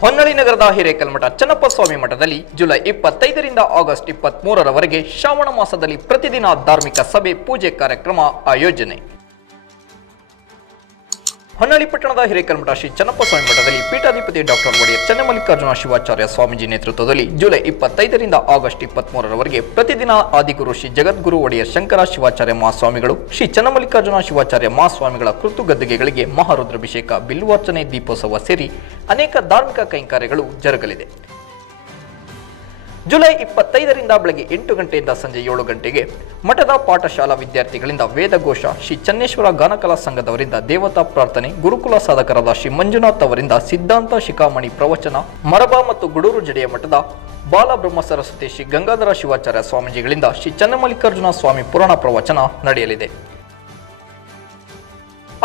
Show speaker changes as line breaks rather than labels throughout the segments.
ಹೊನ್ನಳಿ ನಗರದ ಹಿರೇಕಲ್ಮಠ ಚನ್ನಪ್ಪ ಸ್ವಾಮಿ ಮಠದಲ್ಲಿ ಜುಲೈ ಇಪ್ಪತ್ತೈದರಿಂದ ಆಗಸ್ಟ್ ಇಪ್ಪತ್ತ್ ಶ್ರಾವಣ ಮಾಸದಲ್ಲಿ ಪ್ರತಿದಿನ ಧಾರ್ಮಿಕ ಸಭೆ ಪೂಜೆ ಕಾರ್ಯಕ್ರಮ ಆಯೋಜನೆ ಹೊನ್ನಾಳಿ ಪಟ್ಟಣದ ಹಿರೇಕಲ್ಮಠ ಶ್ರೀ ಚನ್ನಪ್ಪ ಸ್ವಾಮಿ ಮಠದಲ್ಲಿ ಪೀಠಾಧಿಪತಿ ಡಾಕ್ಟರ್ ಒಡೆಯರ್ ಚನ್ನಮಲ್ಲಿಕಾರ್ಜುನ ಶಿವಾಚಾರ್ಯ ಸ್ವಾಮೀಜಿ ನೇತೃತ್ವದಲ್ಲಿ ಜುಲೈ ಇಪ್ಪತ್ತೈದರಿಂದ ಆಗಸ್ಟ್ ಇಪ್ಪತ್ಮೂರರವರೆಗೆ ಪ್ರತಿದಿನ ಆದಿಗುರು ಶ್ರೀ ಜಗದ್ಗುರು ಒಡೆಯರ್ ಶಂಕರ ಶಿವಾಚಾರ್ಯ ಮಹಾಸ್ವಾಮಿಗಳು ಶ್ರೀ ಚನ್ನಮಲ್ಲಿಕಾರ್ಜುನ ಶಿವಾಚಾರ್ಯ ಮಹಾಸ್ವಾಮಿಗಳ ಕೃತು ಗದ್ದುಗೆಗಳಿಗೆ ಮಹಾರುದ್ರಾಭಿಷೇಕ ಬಿಲ್ವಾರ್ಚನೆ ದೀಪೋತ್ಸವ ಸೇರಿ ಅನೇಕ ಧಾರ್ಮಿಕ ಕೈಂಕಾರ್ಯಗಳು ಜರುಗಲಿದೆ ಜುಲೈ ಇಪ್ಪತ್ತೈದರಿಂದ ಬೆಳಗ್ಗೆ ಎಂಟು ಗಂಟೆಯಿಂದ ಸಂಜೆ ಏಳು ಗಂಟೆಗೆ ಮಠದ ಪಾಠಶಾಲಾ ವಿದ್ಯಾರ್ಥಿಗಳಿಂದ ವೇದಘೋಷ ಶ್ರೀ ಚನ್ನೇಶ್ವರ ಗಾನಕಲಾ ಸಂಘದವರಿಂದ ದೇವತಾ ಪ್ರಾರ್ಥನೆ ಗುರುಕುಲ ಸಾಧಕರಾದ ಶ್ರೀ ಮಂಜುನಾಥ್ ಅವರಿಂದ ಸಿದ್ಧಾಂತ ಶಿಖಾಮಣಿ ಪ್ರವಚನ ಮರಬಾ ಮತ್ತು ಗುಡೂರು ಜಡೆಯ ಮಠದ ಬಾಲಬ್ರಹ್ಮ ಸರಸ್ವತಿ ಶ್ರೀ ಗಂಗಾಧರ ಶಿವಾಚಾರ್ಯ ಸ್ವಾಮೀಜಿಗಳಿಂದ ಶ್ರೀ ಚನ್ನಮಲ್ಲಿಕಾರ್ಜುನ ಸ್ವಾಮಿ ಪುರಾಣ ಪ್ರವಚನ ನಡೆಯಲಿದೆ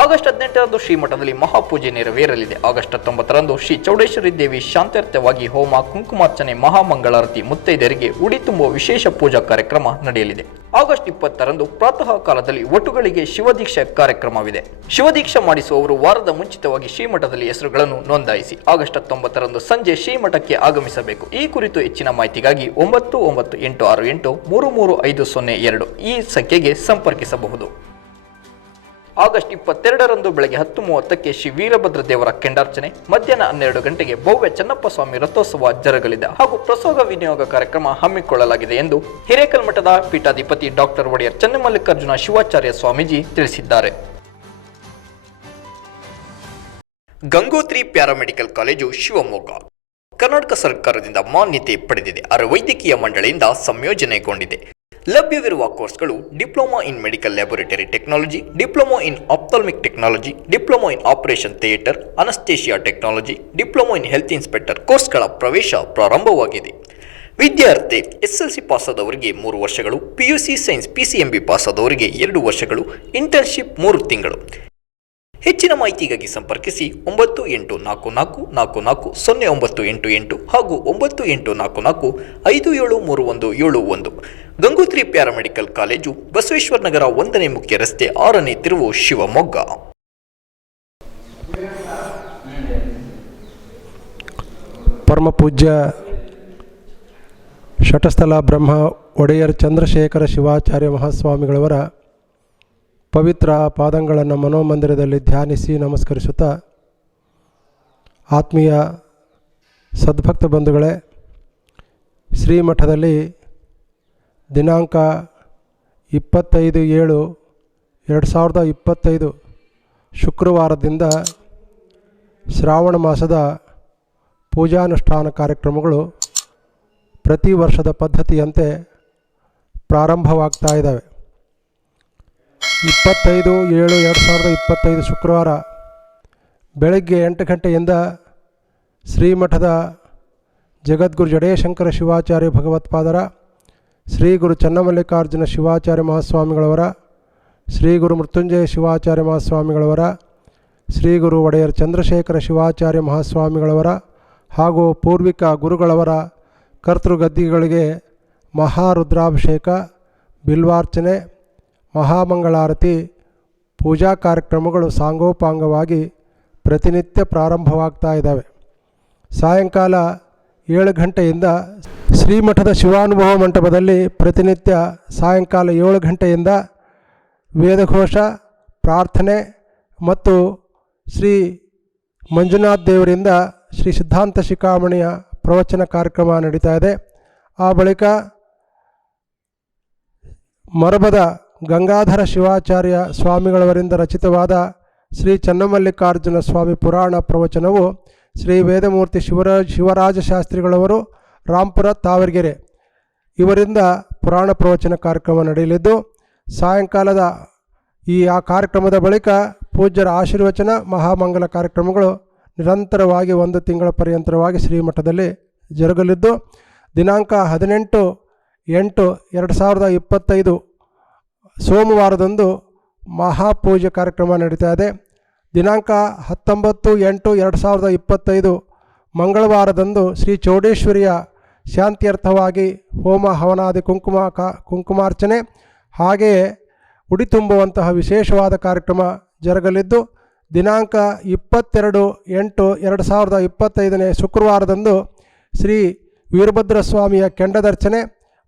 ಆಗಸ್ಟ್ ಹದಿನೆಂಟರಂದು ಶ್ರೀಮಠದಲ್ಲಿ ಮಹಾಪೂಜೆ ನೆರವೇರಲಿದೆ ಆಗಸ್ಟ್ ಹತ್ತೊಂಬತ್ತರಂದು ಶ್ರೀ ಚೌಡೇಶ್ವರಿ ದೇವಿ ಶಾಂತ್ಯರ್ಥವಾಗಿ ಹೋಮ ಕುಂಕುಮಾರ್ಚನೆ ಮಹಾಮಂಗಳಾರತಿ ಮುತ್ತೈದೆಯರಿಗೆ ಉಡಿ ತುಂಬುವ ವಿಶೇಷ ಪೂಜಾ ಕಾರ್ಯಕ್ರಮ ನಡೆಯಲಿದೆ ಆಗಸ್ಟ್ ಇಪ್ಪತ್ತರಂದು ಪ್ರಾತಃ ಕಾಲದಲ್ಲಿ ಒಟುಗಳಿಗೆ ಶಿವದೀಕ್ಷೆ ಕಾರ್ಯಕ್ರಮವಿದೆ ಶಿವದೀಕ್ಷೆ ಮಾಡಿಸುವವರು ವಾರದ ಮುಂಚಿತವಾಗಿ ಶ್ರೀಮಠದಲ್ಲಿ ಹೆಸರುಗಳನ್ನು ನೋಂದಾಯಿಸಿ ಆಗಸ್ಟ್ ಹತ್ತೊಂಬತ್ತರಂದು ಸಂಜೆ ಶ್ರೀಮಠಕ್ಕೆ ಆಗಮಿಸಬೇಕು ಈ ಕುರಿತು ಹೆಚ್ಚಿನ ಮಾಹಿತಿಗಾಗಿ ಒಂಬತ್ತು ಒಂಬತ್ತು ಎಂಟು ಆರು ಎಂಟು ಮೂರು ಮೂರು ಐದು ಸೊನ್ನೆ ಎರಡು ಈ ಸಂಖ್ಯೆಗೆ ಸಂಪರ್ಕಿಸಬಹುದು ಆಗಸ್ಟ್ ಇಪ್ಪತ್ತೆರಡರಂದು ಬೆಳಗ್ಗೆ ಹತ್ತು ಮೂವತ್ತಕ್ಕೆ ಶ್ರೀ ವೀರಭದ್ರ ದೇವರ ಕೆಂಡಾರ್ಚನೆ ಮಧ್ಯಾಹ್ನ ಹನ್ನೆರಡು ಗಂಟೆಗೆ ಭವ್ಯ ಚನ್ನಪ್ಪ ಸ್ವಾಮಿ ರಥೋತ್ಸವ ಜರುಗಲಿದೆ ಹಾಗೂ ಪ್ರಸೋಗ ವಿನಿಯೋಗ ಕಾರ್ಯಕ್ರಮ ಹಮ್ಮಿಕೊಳ್ಳಲಾಗಿದೆ ಎಂದು ಮಠದ ಪೀಠಾಧಿಪತಿ ಡಾಕ್ಟರ್ ಒಡೆಯರ್ ಚನ್ನಮಲ್ಲಿಕಾರ್ಜುನ ಶಿವಾಚಾರ್ಯ ಸ್ವಾಮೀಜಿ ತಿಳಿಸಿದ್ದಾರೆ ಗಂಗೋತ್ರಿ ಪ್ಯಾರಾಮೆಡಿಕಲ್ ಕಾಲೇಜು ಶಿವಮೊಗ್ಗ ಕರ್ನಾಟಕ ಸರ್ಕಾರದಿಂದ ಮಾನ್ಯತೆ ಪಡೆದಿದೆ ಅರ ವೈದ್ಯಕೀಯ ಮಂಡಳಿಯಿಂದ ಸಂಯೋಜನೆಗೊಂಡಿದೆ ಲಭ್ಯವಿರುವ ಕೋರ್ಸ್ಗಳು diploma in medical laboratory technology diploma in ophthalmic technology diploma in operation theatre anaesthesia technology diploma in health inspector ಕೋರ್ಸ್ಗಳ ಪ್ರವೇಶ ಪ್ರಾರಂಭವಾಗಿದೆ ವಿದ್ಯಾರ್ಥಿ ಎಸ್ ಎಲ್ ಸಿ ಪಾಸಾದವರಿಗೆ ಮೂರು ವರ್ಷಗಳು P U C science P C M B ಪಾಸಾದವರಿಗೆ ಎರಡು ವರ್ಷಗಳು ಇಂಟರ್ನ್ಶಿಪ್ ಮೂರು ತಿಂಗಳು ಹೆಚ್ಚಿನ ಮಾಹಿತಿಗಾಗಿ ಸಂಪರ್ಕಿಸಿ ಒಂಬತ್ತು ಎಂಟು ನಾಲ್ಕು ನಾಲ್ಕು ನಾಲ್ಕು ನಾಲ್ಕು ಸೊನ್ನೆ ಒಂಬತ್ತು ಎಂಟು ಎಂಟು ಹಾಗೂ ಒಂಬತ್ತು ಎಂಟು ನಾಲ್ಕು ನಾಲ್ಕು ಐದು ಏಳು ಮೂರು ಒಂದು ಏಳು ಒಂದು ಗಂಗೋತ್ರಿ ಪ್ಯಾರಾಮೆಡಿಕಲ್ ಕಾಲೇಜು ಬಸವೇಶ್ವರನಗರ ಒಂದನೇ ಮುಖ್ಯ ರಸ್ತೆ ಆರನೇ ತಿರುವು ಶಿವಮೊಗ್ಗ
ಪರಮಪೂಜ್ಯ ಪೂಜ್ಯ ಶಟಸ್ಥಲ ಬ್ರಹ್ಮ ಒಡೆಯರ್ ಚಂದ್ರಶೇಖರ ಶಿವಾಚಾರ್ಯ ಮಹಾಸ್ವಾಮಿಗಳವರ ಪವಿತ್ರ ಪಾದಂಗಳನ್ನು ಮನೋಮಂದಿರದಲ್ಲಿ ಧ್ಯಾನಿಸಿ ನಮಸ್ಕರಿಸುತ್ತಾ ಆತ್ಮೀಯ ಸದ್ಭಕ್ತ ಬಂಧುಗಳೇ ಶ್ರೀಮಠದಲ್ಲಿ ದಿನಾಂಕ ಇಪ್ಪತ್ತೈದು ಏಳು ಎರಡು ಸಾವಿರದ ಇಪ್ಪತ್ತೈದು ಶುಕ್ರವಾರದಿಂದ ಶ್ರಾವಣ ಮಾಸದ ಪೂಜಾನುಷ್ಠಾನ ಕಾರ್ಯಕ್ರಮಗಳು ಪ್ರತಿ ವರ್ಷದ ಪದ್ಧತಿಯಂತೆ ಪ್ರಾರಂಭವಾಗ್ತಾ ಇದ್ದಾವೆ ಇಪ್ಪತ್ತೈದು ಏಳು ಎರಡು ಸಾವಿರದ ಇಪ್ಪತ್ತೈದು ಶುಕ್ರವಾರ ಬೆಳಗ್ಗೆ ಎಂಟು ಗಂಟೆಯಿಂದ ಶ್ರೀಮಠದ ಜಗದ್ಗುರು ಜಡೇಶಂಕರ ಶಿವಾಚಾರ್ಯ ಭಗವತ್ಪಾದರ ಶ್ರೀ ಗುರು ಚನ್ನಮಲ್ಲಿಕಾರ್ಜುನ ಶಿವಾಚಾರ್ಯ ಮಹಾಸ್ವಾಮಿಗಳವರ ಶ್ರೀ ಗುರು ಮೃತ್ಯುಂಜಯ ಶಿವಾಚಾರ್ಯ ಮಹಾಸ್ವಾಮಿಗಳವರ ಶ್ರೀ ಗುರು ಒಡೆಯರ್ ಚಂದ್ರಶೇಖರ ಶಿವಾಚಾರ್ಯ ಮಹಾಸ್ವಾಮಿಗಳವರ ಹಾಗೂ ಪೂರ್ವಿಕ ಗುರುಗಳವರ ಕರ್ತೃಗದ್ದಿಗಳಿಗೆ ಮಹಾರುದ್ರಾಭಿಷೇಕ ಬಿಲ್ವಾರ್ಚನೆ ಮಹಾಮಂಗಳಾರತಿ ಪೂಜಾ ಕಾರ್ಯಕ್ರಮಗಳು ಸಾಂಗೋಪಾಂಗವಾಗಿ ಪ್ರತಿನಿತ್ಯ ಪ್ರಾರಂಭವಾಗ್ತಾ ಇದ್ದಾವೆ ಸಾಯಂಕಾಲ ಏಳು ಗಂಟೆಯಿಂದ ಶ್ರೀಮಠದ ಶಿವಾನುಭವ ಮಂಟಪದಲ್ಲಿ ಪ್ರತಿನಿತ್ಯ ಸಾಯಂಕಾಲ ಏಳು ಗಂಟೆಯಿಂದ ವೇದಘೋಷ ಪ್ರಾರ್ಥನೆ ಮತ್ತು ಶ್ರೀ ಮಂಜುನಾಥ್ ದೇವರಿಂದ ಶ್ರೀ ಸಿದ್ಧಾಂತ ಶಿಖಾಮಣಿಯ ಪ್ರವಚನ ಕಾರ್ಯಕ್ರಮ ನಡೀತಾ ಇದೆ ಆ ಬಳಿಕ ಮರಬದ ಗಂಗಾಧರ ಶಿವಾಚಾರ್ಯ ಸ್ವಾಮಿಗಳವರಿಂದ ರಚಿತವಾದ ಶ್ರೀ ಚನ್ನಮಲ್ಲಿಕಾರ್ಜುನ ಸ್ವಾಮಿ ಪುರಾಣ ಪ್ರವಚನವು ಶ್ರೀ ವೇದಮೂರ್ತಿ ಶಿವರಾಜ ಶಿವರಾಜಶಾಸ್ತ್ರಿಗಳವರು ಶಾಸ್ತ್ರಿಗಳವರು ರಾಂಪುರ ತಾವರ್ಗೆರೆ ಇವರಿಂದ ಪುರಾಣ ಪ್ರವಚನ ಕಾರ್ಯಕ್ರಮ ನಡೆಯಲಿದ್ದು ಸಾಯಂಕಾಲದ ಈ ಆ ಕಾರ್ಯಕ್ರಮದ ಬಳಿಕ ಪೂಜ್ಯರ ಆಶೀರ್ವಚನ ಮಹಾಮಂಗಲ ಕಾರ್ಯಕ್ರಮಗಳು ನಿರಂತರವಾಗಿ ಒಂದು ತಿಂಗಳ ಪರ್ಯಂತರವಾಗಿ ಶ್ರೀಮಠದಲ್ಲಿ ಜರುಗಲಿದ್ದು ದಿನಾಂಕ ಹದಿನೆಂಟು ಎಂಟು ಎರಡು ಸಾವಿರದ ಇಪ್ಪತ್ತೈದು ಸೋಮವಾರದಂದು ಮಹಾಪೂಜೆ ಕಾರ್ಯಕ್ರಮ ನಡೀತಾ ಇದೆ ದಿನಾಂಕ ಹತ್ತೊಂಬತ್ತು ಎಂಟು ಎರಡು ಸಾವಿರದ ಇಪ್ಪತ್ತೈದು ಮಂಗಳವಾರದಂದು ಶ್ರೀ ಚೌಡೇಶ್ವರಿಯ ಶಾಂತಿಯರ್ಥವಾಗಿ ಹೋಮ ಹವನಾದಿ ಕುಂಕುಮ ಕ ಕುಂಕುಮಾರ್ಚನೆ ಹಾಗೆಯೇ ಉಡಿ ತುಂಬುವಂತಹ ವಿಶೇಷವಾದ ಕಾರ್ಯಕ್ರಮ ಜರುಗಲಿದ್ದು ದಿನಾಂಕ ಇಪ್ಪತ್ತೆರಡು ಎಂಟು ಎರಡು ಸಾವಿರದ ಇಪ್ಪತ್ತೈದನೇ ಶುಕ್ರವಾರದಂದು ಶ್ರೀ ವೀರಭದ್ರಸ್ವಾಮಿಯ ಕೆಂಡದರ್ಚನೆ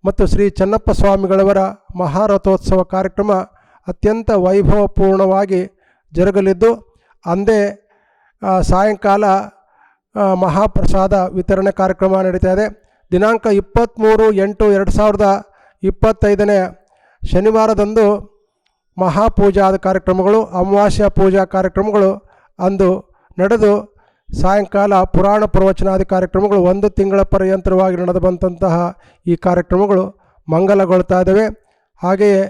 ಮತ್ತು ಶ್ರೀ ಚನ್ನಪ್ಪ ಸ್ವಾಮಿಗಳವರ ಮಹಾರಥೋತ್ಸವ ಕಾರ್ಯಕ್ರಮ ಅತ್ಯಂತ ವೈಭವಪೂರ್ಣವಾಗಿ ಜರುಗಲಿದ್ದು ಅಂದೇ ಸಾಯಂಕಾಲ ಮಹಾಪ್ರಸಾದ ವಿತರಣೆ ಕಾರ್ಯಕ್ರಮ ನಡೀತಾ ಇದೆ ದಿನಾಂಕ ಇಪ್ಪತ್ತ್ಮೂರು ಎಂಟು ಎರಡು ಸಾವಿರದ ಇಪ್ಪತ್ತೈದನೇ ಶನಿವಾರದಂದು ಮಹಾಪೂಜಾದ ಕಾರ್ಯಕ್ರಮಗಳು ಅಮಾವಾಸ್ಯ ಪೂಜಾ ಕಾರ್ಯಕ್ರಮಗಳು ಅಂದು ನಡೆದು ಸಾಯಂಕಾಲ ಪುರಾಣ ಪ್ರವಚನಾದಿ ಕಾರ್ಯಕ್ರಮಗಳು ಒಂದು ತಿಂಗಳ ಪರ್ಯಂತರವಾಗಿ ನಡೆದು ಬಂತಹ ಈ ಕಾರ್ಯಕ್ರಮಗಳು ಮಂಗಲಗೊಳ್ತಾ ಇದ್ದಾವೆ ಹಾಗೆಯೇ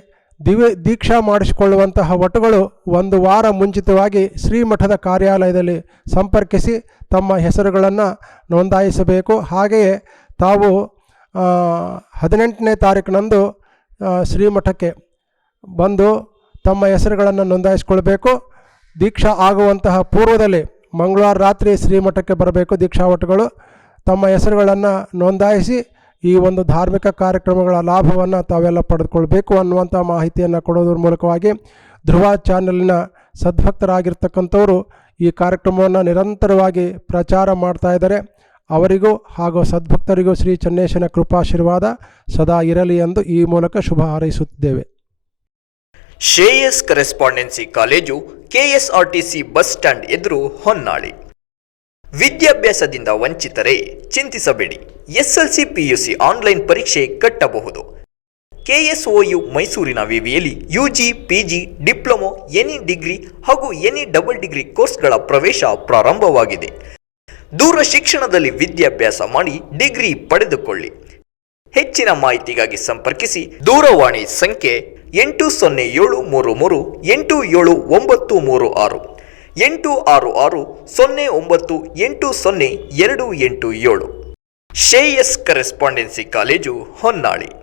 ದಿವ್ಯ ದೀಕ್ಷಾ ಮಾಡಿಸಿಕೊಳ್ಳುವಂತಹ ವಟುಗಳು ಒಂದು ವಾರ ಮುಂಚಿತವಾಗಿ ಶ್ರೀಮಠದ ಕಾರ್ಯಾಲಯದಲ್ಲಿ ಸಂಪರ್ಕಿಸಿ ತಮ್ಮ ಹೆಸರುಗಳನ್ನು ನೋಂದಾಯಿಸಬೇಕು ಹಾಗೆಯೇ ತಾವು ಹದಿನೆಂಟನೇ ತಾರೀಕಿನಂದು ಶ್ರೀಮಠಕ್ಕೆ ಬಂದು ತಮ್ಮ ಹೆಸರುಗಳನ್ನು ನೋಂದಾಯಿಸಿಕೊಳ್ಬೇಕು ದೀಕ್ಷಾ ಆಗುವಂತಹ ಪೂರ್ವದಲ್ಲಿ ಮಂಗಳವಾರ ರಾತ್ರಿ ಶ್ರೀಮಠಕ್ಕೆ ಬರಬೇಕು ದೀಕ್ಷಾವಟಗಳು ತಮ್ಮ ಹೆಸರುಗಳನ್ನು ನೋಂದಾಯಿಸಿ ಈ ಒಂದು ಧಾರ್ಮಿಕ ಕಾರ್ಯಕ್ರಮಗಳ ಲಾಭವನ್ನು ತಾವೆಲ್ಲ ಪಡೆದುಕೊಳ್ಬೇಕು ಅನ್ನುವಂಥ ಮಾಹಿತಿಯನ್ನು ಕೊಡೋದ್ರ ಮೂಲಕವಾಗಿ ಧ್ರುವ ಚಾನೆಲ್ನ ಸದ್ಭಕ್ತರಾಗಿರ್ತಕ್ಕಂಥವರು ಈ ಕಾರ್ಯಕ್ರಮವನ್ನು ನಿರಂತರವಾಗಿ ಪ್ರಚಾರ ಮಾಡ್ತಾ ಇದ್ದಾರೆ ಅವರಿಗೂ ಹಾಗೂ ಸದ್ಭಕ್ತರಿಗೂ ಶ್ರೀ ಚನ್ನೇಶನ ಕೃಪಾಶೀರ್ವಾದ ಸದಾ ಇರಲಿ ಎಂದು ಈ ಮೂಲಕ ಶುಭ ಹಾರೈಸುತ್ತಿದ್ದೇವೆ
Shreyas correspondence college KSRTC bus stand ಎದುರು ಹೊನ್ನಾಳಿ ವಿದ್ಯಾಭ್ಯಾಸದಿಂದ ವಂಚಿತರೇ ಚಿಂತಿಸಬೇಡಿ ಎಸ್ಎಲ್ಸಿ ಪಿಯುಸಿ ಆನ್ಲೈನ್ ಪರೀಕ್ಷೆ ಕಟ್ಟಬಹುದು ಕೆಎಸ್ಒಯು ಮೈಸೂರಿನ ವಿವಿಯಲ್ಲಿ UG PG diploma any degree ಹಾಗೂ ಎನಿ ಡಬಲ್ ಡಿಗ್ರಿ ಕೋರ್ಸ್ಗಳ ಪ್ರವೇಶ ಪ್ರಾರಂಭವಾಗಿದೆ ದೂರ ಶಿಕ್ಷಣದಲ್ಲಿ ವಿದ್ಯಾಭ್ಯಾಸ ಮಾಡಿ ಡಿಗ್ರಿ ಪಡೆದುಕೊಳ್ಳಿ ಹೆಚ್ಚಿನ ಮಾಹಿತಿಗಾಗಿ ಸಂಪರ್ಕಿಸಿ ದೂರವಾಣಿ ಸಂಖ್ಯೆ ಎಂಟು ಸೊನ್ನೆ ಏಳು ಮೂರು ಮೂರು ಎಂಟು ಏಳು ಒಂಬತ್ತು ಮೂರು ಆರು ಎಂಟು ಆರು ಆರು ಸೊನ್ನೆ ಒಂಬತ್ತು ಎಂಟು ಸೊನ್ನೆ ಎರಡು ಎಂಟು ಏಳು ಶೇಯಸ್ ಕರೆಸ್ಪಾಂಡೆನ್ಸಿ ಕಾಲೇಜು ಹೊನ್ನಾಳಿ